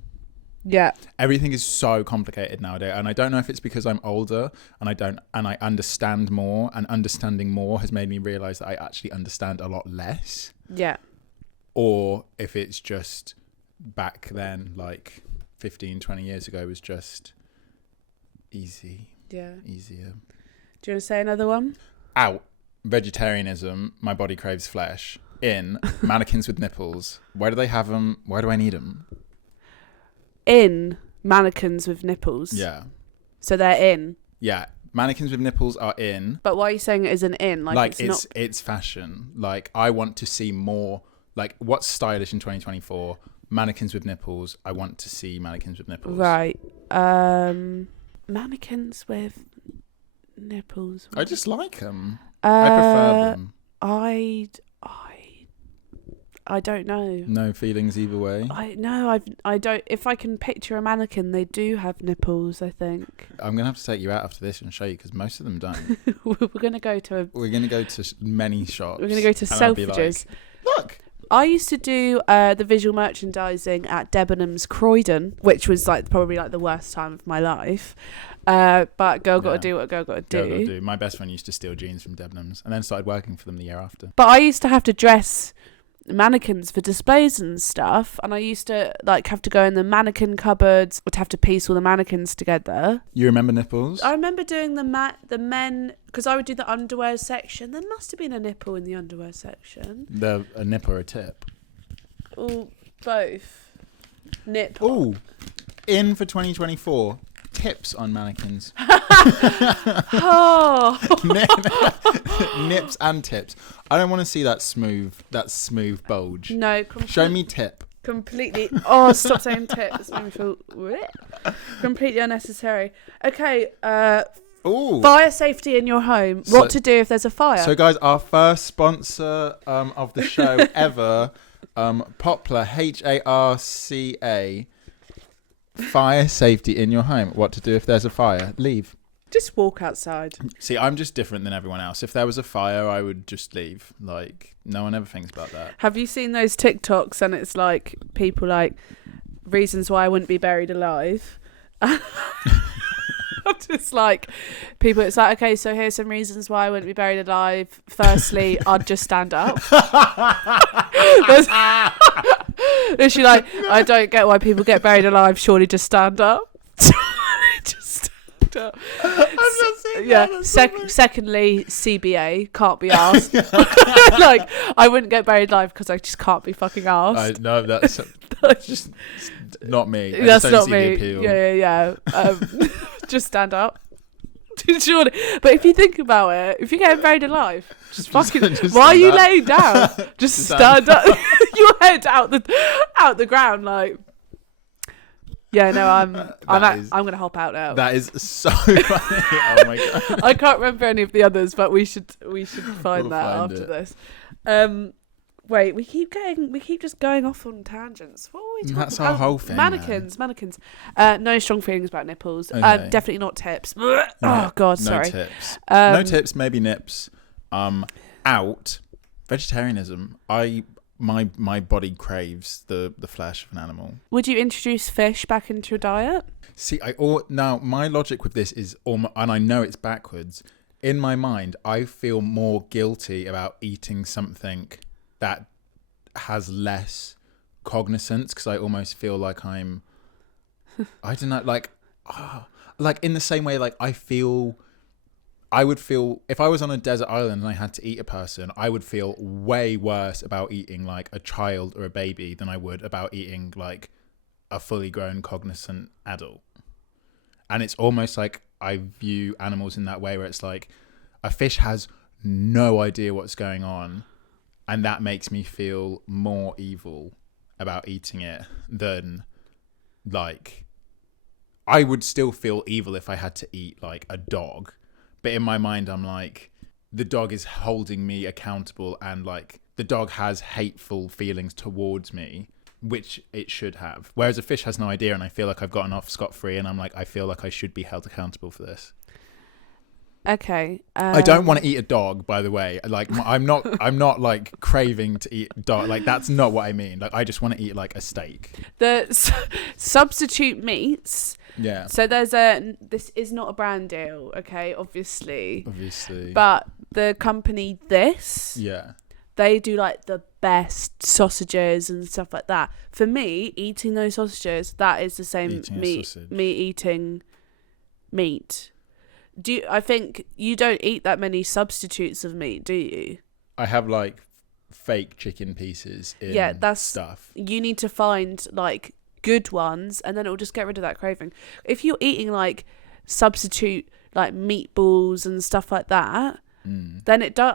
Yeah. Everything is so complicated nowadays, and I don't know if it's because I'm older and I understand more, and understanding more has made me realize that I actually understand a lot less. Yeah. Or if it's just back then, like 15, 20 years ago, was just easy. Yeah. Easier. Do you want to say another one? Out. vegetarianism, my body craves flesh. In mannequins with nipples. Where do they have them? Why do I need them? In mannequins with nipples. Yeah. So they're in. Yeah. Mannequins with nipples are in. But why are you saying it isn't in? Like it's fashion. Like, I want to see more. Like, what's stylish in 2024? Mannequins with nipples. I want to see mannequins with nipples. Right. Mannequins with nipples. I just like them. I prefer them. I don't know. No feelings either way. I don't. If I can picture a mannequin, they do have nipples, I think. I'm gonna have to take you out after this and show you, because most of them don't. We're gonna go to many shops. We're gonna go to Selfridges. Like, look. I used to do the visual merchandising at Debenhams Croydon, which was probably the worst time of my life. But girl got to do what girl got to do. My best friend used to steal jeans from Debenhams and then started working for them the year after. But I used to have to dress mannequins for displays and stuff, and I used to have to go in the mannequin cupboards, would have to piece all the mannequins together. You remember nipples? I remember doing the men, because I would do the underwear section. There must have been a nipple in the underwear section. A nip or a tip? Oh, both. Nip. Oh, in for 2024. Tips on mannequins. Oh. Nips and tips. I don't want to see that smooth bulge. No. Show me tip. Completely. Oh, stop saying tip. It's making me feel completely unnecessary. Okay. Ooh. Fire safety in your home. What to do if there's a fire? So, guys, our first sponsor of the show ever, Poplar, HARCA. Fire safety in your home. What to do if there's a fire? Leave. Just walk outside. See, I'm just different than everyone else. If there was a fire, I would just leave. No one ever thinks about that. Have you seen those TikToks and it's people reasons why I wouldn't be buried alive? Just people, it's okay, so here's some reasons why I wouldn't be buried alive. Firstly, I'd just stand up. And she I don't get why people get buried alive. Surely just stand up. Just stand up. I've not seen that. Secondly, CBA, can't be asked. I wouldn't get buried alive because I just can't be fucking asked. No, that's just not me. That's not me. Yeah. Just stand up. Surely. But if you think about it, if you're getting buried alive, why are you laying down? Just stand up. Your head out the ground, Yeah, no, I'm gonna hop out now. That is so funny. Oh my god. I can't remember any of the others, but we should find after this. Wait, we keep just going off on tangents. What are we talking about? That's our whole thing. Mannequins. No strong feelings about nipples. Okay. Definitely not tips. Oh God, sorry. No tips. No tips. Maybe nips. Out. Vegetarianism. My body craves the flesh of an animal. Would you introduce fish back into your diet? See, now my logic with this is, and I know it's backwards. In my mind, I feel more guilty about eating something that has less cognizance, because I almost feel like I'm, I don't know, in the same way, I would feel if I was on a desert island and I had to eat a person, I would feel way worse about eating a child or a baby than I would about eating a fully grown cognizant adult. And it's almost like I view animals in that way, where it's a fish has no idea what's going on, and that makes me feel more evil about eating it than I would still feel evil if I had to eat a dog. But in my mind, I'm the dog is holding me accountable, and the dog has hateful feelings towards me, which it should have. Whereas a fish has no idea, and I feel like I've gotten off scot-free, and I'm I feel like I should be held accountable for this. Okay. I don't want to eat a dog, by the way. I'm not craving to eat dog. That's not what I mean. I just want to eat a steak. The substitute meats. Yeah. So this is not a brand deal, okay, obviously. Obviously. But the company yeah, they do the best sausages and stuff like that. For me, eating those sausages, that is the same me eating meat. I think you don't eat that many substitutes of meat, do you? I have like fake chicken pieces in that's stuff. You need to find like good ones, and then it will just get rid of that craving. If you're eating like substitute like meatballs and stuff like that, then it does.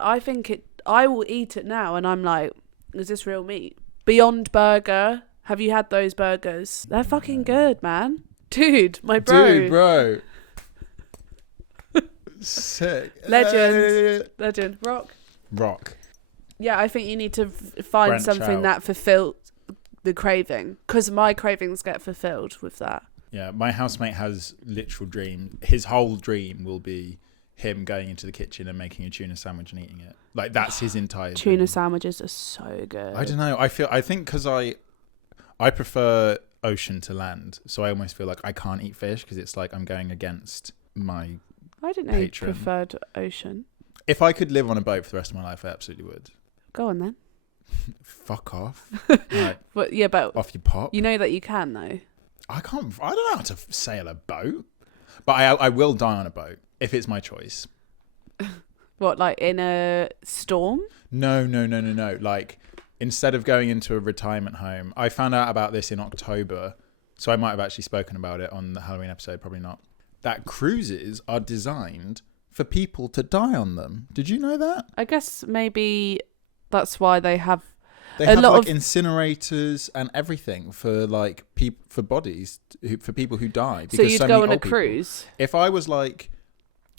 I will eat it now, and I'm like, is this real meat? Beyond Burger. Have you had those burgers? They're fucking good, man. Dude, my bro. Dude, bro. Sick. Legend. Rock. Yeah, I think you need to find Branch something out. that fulfills the craving, because my cravings get fulfilled with that. Yeah, my housemate has literal dream. His whole dream will be him going into the kitchen and making a tuna sandwich and eating it. Like, that's his entire Tuna dream. sandwiches are so good. I don't know. I think because I prefer ocean to land, so I almost feel like I can't eat fish because it's like I'm going against my I didn't know you patron. preferred ocean. If I could live on a boat for the rest of my life, I absolutely would. Go on then. Fuck off. Right, but off your pop. you know that you can though. I don't know how to sail a boat, but I will die on a boat if it's my choice. What, like in a storm? No. Like, instead of going into a retirement home, I found out about this in October, so I might have actually spoken about it on the Halloween episode, probably not. That cruises are designed for people to die on them. Did you know that? I guess maybe that's why they have They a have lot like of incinerators and everything for like for bodies for people who die. So you'd go many on a old people- cruise. If I was like,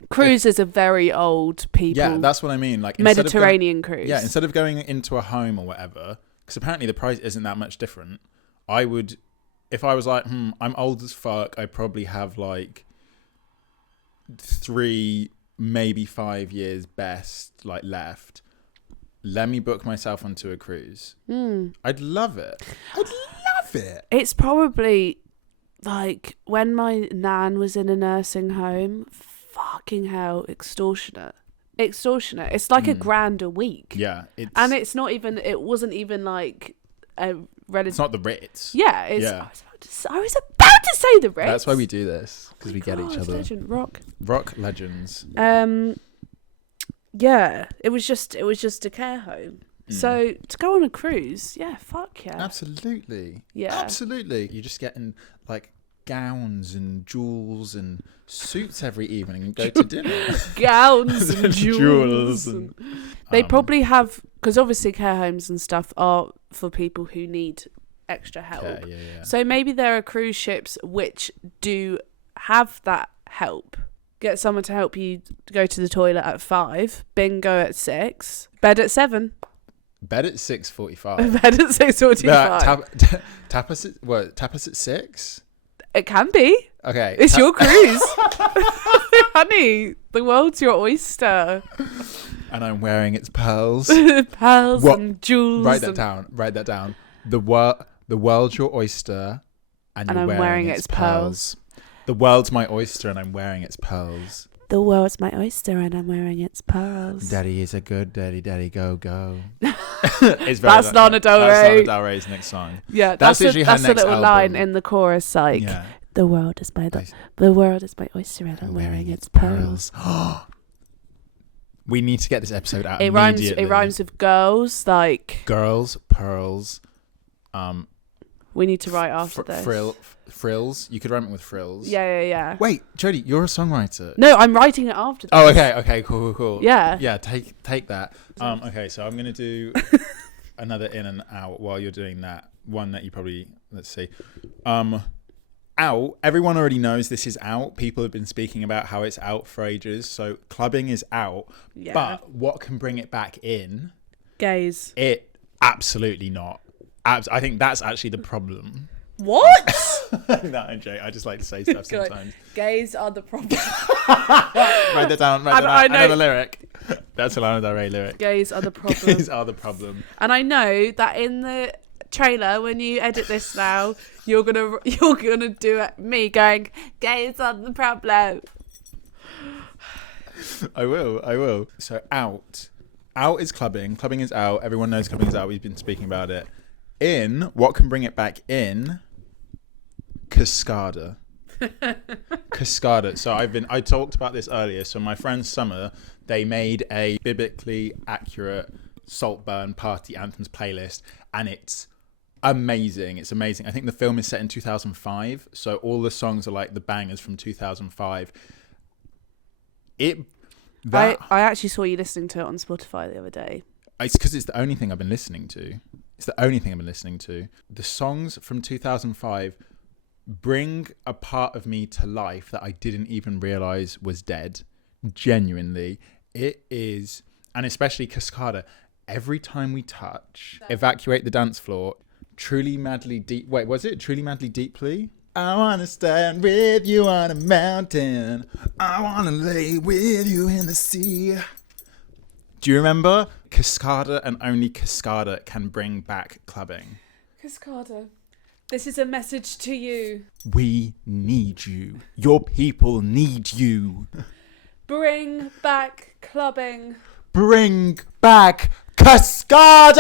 Cruises are very old people. yeah, that's what I mean. Like Mediterranean cruise. Yeah, instead of going into a home or whatever, because apparently the price isn't that much different. I would, if I was like, I'm old as fuck, I probably have like 3, maybe 5 years best like left. Let me book myself onto a cruise. I'd love it. It's probably like when my nan was in a nursing home. Fucking hell, extortionate. It's like $1,000 a week. Yeah, and it wasn't even like a relative. It's not the Ritz. Yeah, Yeah. I was about to say the Ritz. That's why we do this, because we get each other. Legend, rock legends. Yeah, it was just a care home. So to go on a cruise, yeah, fuck yeah. Absolutely. Yeah. Absolutely. You're just getting like gowns and jewels and suits every evening and go to dinner. Gowns and jewels. and, they probably have, because obviously care homes and stuff are for people who need extra help. Yeah. So maybe there are cruise ships which do have that help. Get someone to help you go to the toilet at 5, bingo at 6, bed at 7. Bed at 6:45. Bed at 6:45. Tapas at 6? It can be. Okay. It's your cruise. Honey, the world's your oyster. And I'm wearing its pearls. Pearls and jewels. Write that down. The world's your oyster and you're wearing its pearls. The world's my oyster and I'm wearing its pearls. The world's my oyster and I'm wearing its pearls. Daddy is a good daddy, go. That's Lana Del Rey. That's Lana Del Rey's next song. Yeah, that's literally her that's next a little album. line in the chorus, like, Yeah. the world is my oyster and I'm wearing its pearls. We need to get this episode out It immediately. rhymes with girls, like Girls, pearls, we need to write after this. Frills. You could rhyme it with frills. Yeah. Wait, Jodie, you're a songwriter. No, I'm writing it after this. Oh, okay, cool. Yeah. Yeah, take that. Okay, so I'm gonna do another in and out while you're doing that. One that you probably, let's see. Out. Everyone already knows this is out. People have been speaking about how it's out for ages. So clubbing is out. Yeah. But what can bring it back in? Gays. It absolutely not. I think that's actually the problem. What? No, I'm joking. I just like to say stuff sometimes. Gays are the problem. Write that down. I know the lyric. That's a Lana Del Rey lyric. Gays are the problem. Gays are the problem. And I know that in the trailer, when you edit this now, you're gonna do it, me going, gays are the problem. I will. So out is clubbing. Clubbing is out. Everyone knows clubbing is out. We've been speaking about it. In, what can bring it back in? Cascada. Cascada. So I talked about this earlier. So my friend Summer, they made a biblically accurate Saltburn party anthems playlist, and it's amazing. It's amazing. I think the film is set in 2005, so all the songs are like the bangers from 2005. I actually saw you listening to it on Spotify the other day. It's because it's the only thing I've been listening to. The songs from 2005 bring a part of me to life that I didn't even realize was dead. Genuinely. It is, and especially Cascada. Every time we touch, evacuate the dance floor, truly madly deep. Wait, was it truly madly deeply? I want to stand with you on a mountain. I want to lay with you in the sea. Do you remember? Cascada and only Cascada can bring back clubbing. Cascada, this is a message to you. We need you. Your people need you. Bring back clubbing. Bring back Cascada!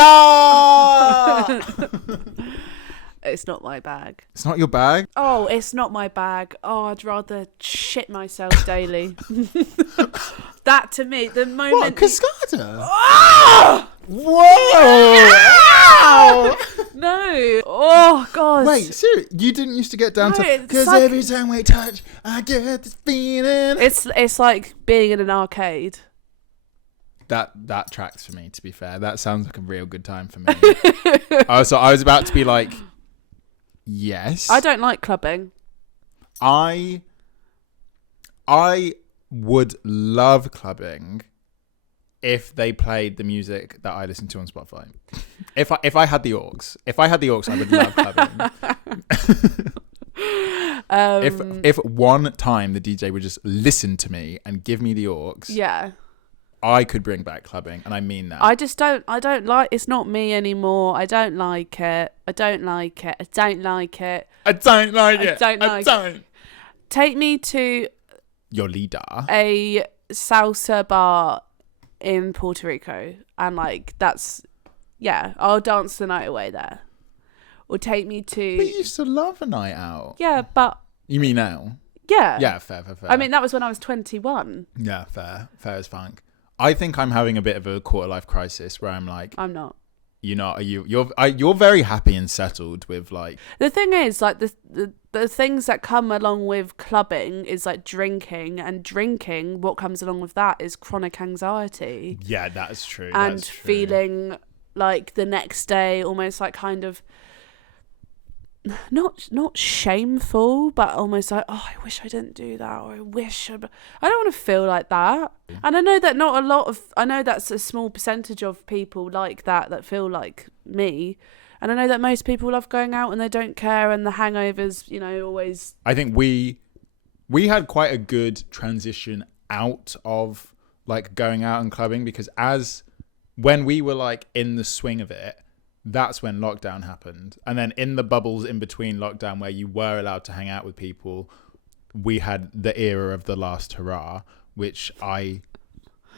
It's not my bag. It's not your bag? Oh, it's not my bag. Oh, I'd rather shit myself daily. That to me, the moment... What, Cascada? Ah! Whoa! Ow! No. Oh, God. Wait, seriously? You didn't used to get down to... Because like, every time we touch, I get this feeling. It's like being in an arcade. That tracks for me, to be fair. That sounds like a real good time for me. So I was about to be like, yes. I don't like clubbing. I would love clubbing if they played the music that I listen to on Spotify. If I had the aux. I would love clubbing. If one time the DJ would just listen to me and give me the aux. Yeah. I could bring back clubbing, and I mean that. I don't like, it's not me anymore. I don't like it. Take me to your leader. A salsa bar in Puerto Rico, and like I'll dance the night away there. Or take me to... But you used to love a night out. Yeah, but... You mean now? Yeah. Yeah, fair. I mean, that was when I was 21. Yeah, fair as funk. I think I'm having a bit of a quarter life crisis where I'm like... I'm not. You're not. Are you? You're very happy and settled with like... The thing is, like, the things that come along with clubbing is like drinking, and drinking, what comes along with that is chronic anxiety. Yeah, that's true. And feeling like the next day almost like kind of... Not shameful, but almost like, oh, I wish I didn't do that, or I don't want to feel like that. And I know that I know that's a small percentage of people like that feel like me. And I know that most people love going out and they don't care, and the hangovers, always... I think we had quite a good transition out of like going out and clubbing, because when we were like in the swing of it, that's when lockdown happened. And then in the bubbles in between lockdown where you were allowed to hang out with people, we had the era of the last hurrah, which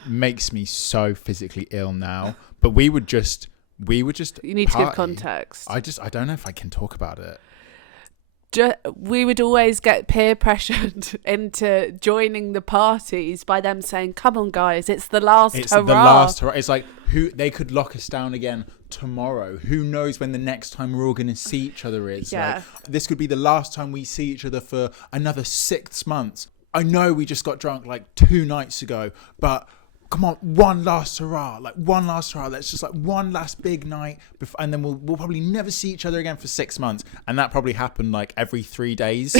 makes me so physically ill now. But we would just you need party. To give context. I don't know if I can talk about it. We would always get peer pressured into joining the parties by them saying, come on guys, it's the last hurrah. It's like, they could lock us down again tomorrow. Who knows when the next time we're all going to see each other is. Yeah. Like, this could be the last time we see each other for another 6 months. I know we just got drunk like 2 nights ago, but come on, one last hurrah. Let's just like one last big night, and then we'll probably never see each other again for 6 months. And that probably happened like every 3 days.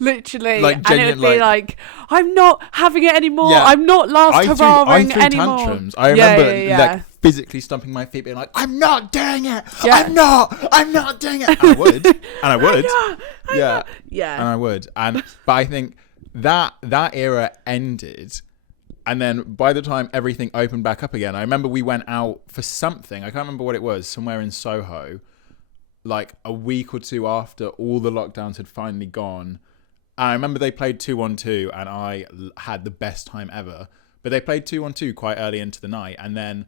Literally. Like, and it would be like, I'm not having it anymore. Yeah, I'm not last hurrahing anymore. I threw tantrums. I remember like physically stomping my feet, being like, I'm not doing it. Yeah. I'm not doing it. And I would. Yeah. And I would. But I think that era ended, and then by the time everything opened back up again, I remember we went out for something. I can't remember what it was, somewhere in Soho, like a week or 2 after all the lockdowns had finally gone. And I remember they played 212, and I had the best time ever. But they played 212 quite early into the night, and then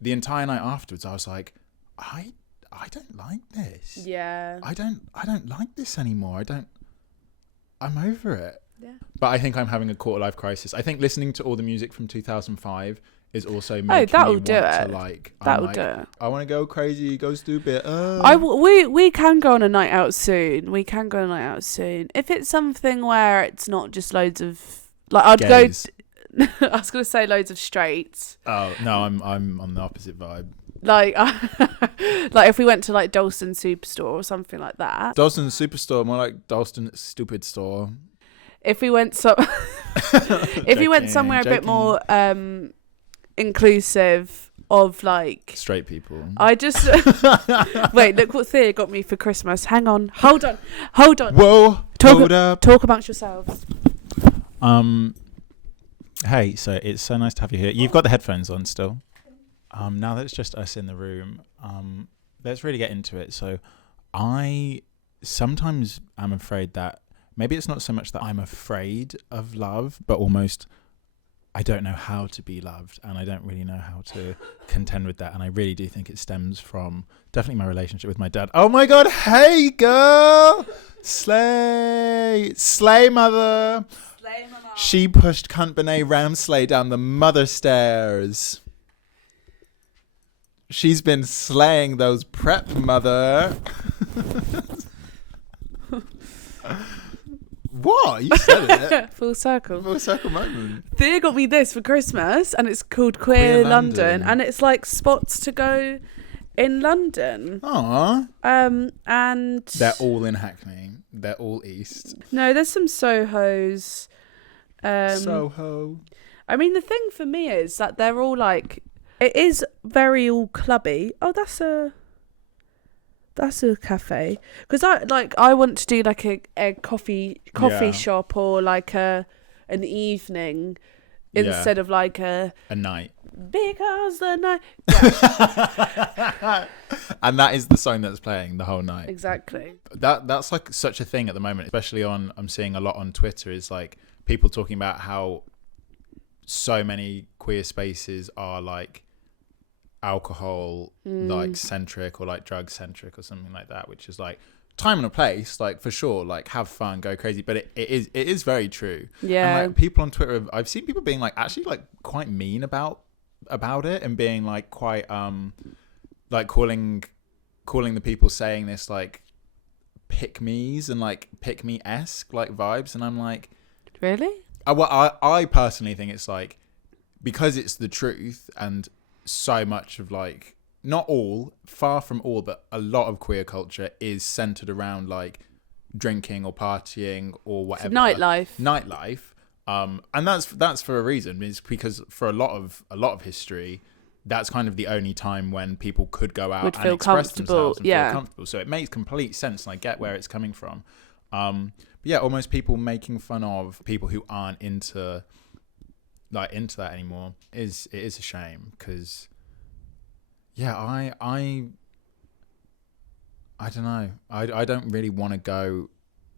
the entire night afterwards, I was like, I I don't like this. Yeah. I don't like this anymore. I'm over it. Yeah. But I think I'm having a quarter life crisis. I think listening to all the music from 2005 is also making that'll me want do to it. like. That'll do it. I want to go crazy, go stupid. We can go on a night out soon. If it's something where it's not just loads of like I'd Gays. go. I was gonna say loads of straights. Oh no, I'm on the opposite vibe. Like, like if we went to like Dalston Superstore or something like that. Dalston Superstore, more like Dalston Stupid Store. If we went somewhere a bit more inclusive of like straight people. I just wait. Look what Thea got me for Christmas. Hang on, hold on. Whoa, hold up. Talk amongst yourselves. Hey, so it's so nice to have you here. You've got the headphones on still. Now that it's just us in the room, let's really get into it. So I sometimes am afraid that maybe it's not so much that I'm afraid of love, but almost I don't know how to be loved, and I don't really know how to contend with that. And I really do think it stems from definitely my relationship with my dad. Oh my God, hey girl, slay mother. Slay mama. She pushed cunt Benet Ramsley down the mother stairs. She's been slaying those prep mother. What? You said it. Full circle moment. Thea got me this for Christmas, and it's called Queer London, and it's like spots to go in London. Aww. And they're all in Hackney. They're all east. No, there's some Sohos. Soho. I mean, the thing for me is that they're all like, it is very all clubby. Oh, that's a cafe. Because I want to do like a coffee shop or like an evening instead of like a night. Because the night. Yeah. And that is the song that's playing the whole night. Exactly. That's like such a thing at the moment, especially I'm seeing a lot on Twitter, is like people talking about how so many queer spaces are like alcohol like centric or like drug centric or something like that, which is like time and a place, like for sure, like have fun, go crazy, but it is very true. Yeah. And like people on Twitter, I've seen people being like actually like quite mean about it, and being like quite like calling the people saying this like pick me's and like pick me-esque like vibes, and I'm like, really? I personally think it's like, because it's the truth, and so much of like, not all, far from all, but a lot of queer culture is centered around like drinking or partying or whatever. It's nightlife. And that's for a reason. It's because for a lot of history, that's kind of the only time when people could go out and express themselves and feel comfortable. So it makes complete sense, and I get where it's coming from. But yeah, almost people making fun of people who aren't into that anymore is a shame, because yeah, I don't know. I don't really want to go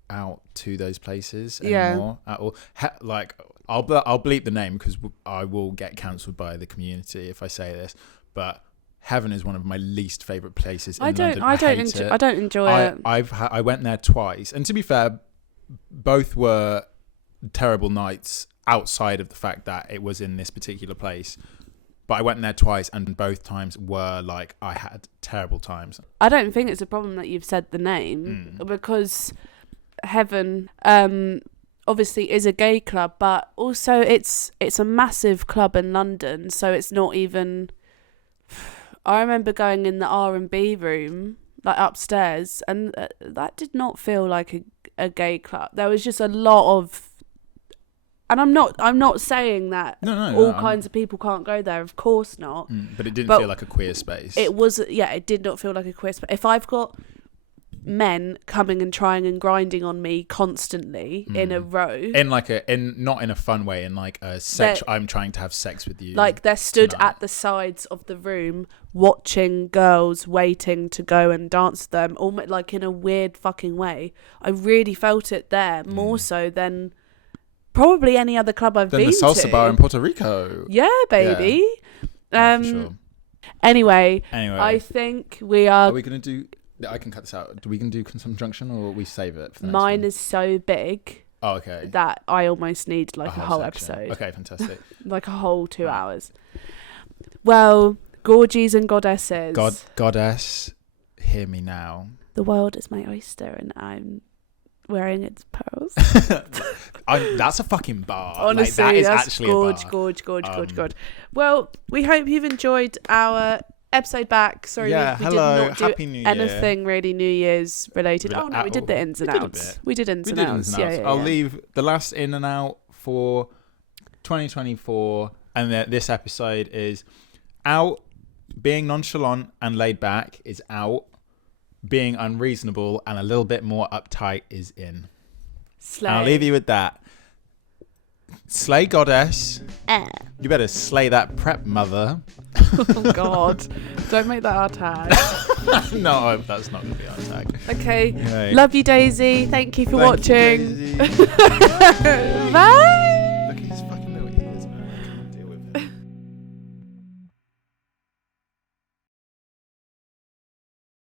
out to those places anymore at all. Like I'll bleep the name because I will get cancelled by the community if I say this, but Heaven is one of my least favourite places in London. I don't enjoy it. I went there twice, and to be fair, both were terrible nights outside of the fact that it was in this particular place. But I went there twice, and both times were like, I had terrible times. I don't think it's a problem that you've said the name, because Heaven obviously is a gay club, but also it's a massive club in London, so it's not even... I remember going in the R&B room, like upstairs, and that did not feel like a gay club. There was just a lot of... And I'm not saying that all kinds of people can't go there. Of course not. But it didn't feel like a queer space. It did not feel like a queer space. If I've got men coming and trying and grinding on me constantly in a row, not in a fun way, in like a sex, I'm trying to have sex with you. Like they're stood tonight at the sides of the room watching girls waiting to go and dance with them, almost like in a weird fucking way. I really felt it there more so than probably any other club I've been to. The salsa bar in Puerto Rico. Yeah, baby. Yeah. For sure. Anyway, I think we are we going to do... I can cut this out. Do we can do Consumption or we save it for the next Mine one? is so big. Oh, okay. That I almost need like a whole section. episode. Okay, fantastic. Like a whole 2 hours. Well, gorgies and goddesses. Goddess, hear me now. The world is my oyster and I'm wearing its pearls. That's a fucking bar. Honestly, that is that's actually gorge. Well, we hope you've enjoyed our episode back. Sorry, we did not do anything really New Year's related. Oh no, we did the ins and outs. We did ins and outs. Yeah. I'll leave the last in and out for 2024, and this episode is out. Being nonchalant and laid back is out. Being unreasonable and a little bit more uptight is in. Slay. And I'll leave you with that. Slay goddess. You better slay that prep mother. Oh God. Don't make that our tag. No, that's not going to be our tag. Okay. Love you, Daisy. Thank you for watching. You, Bye.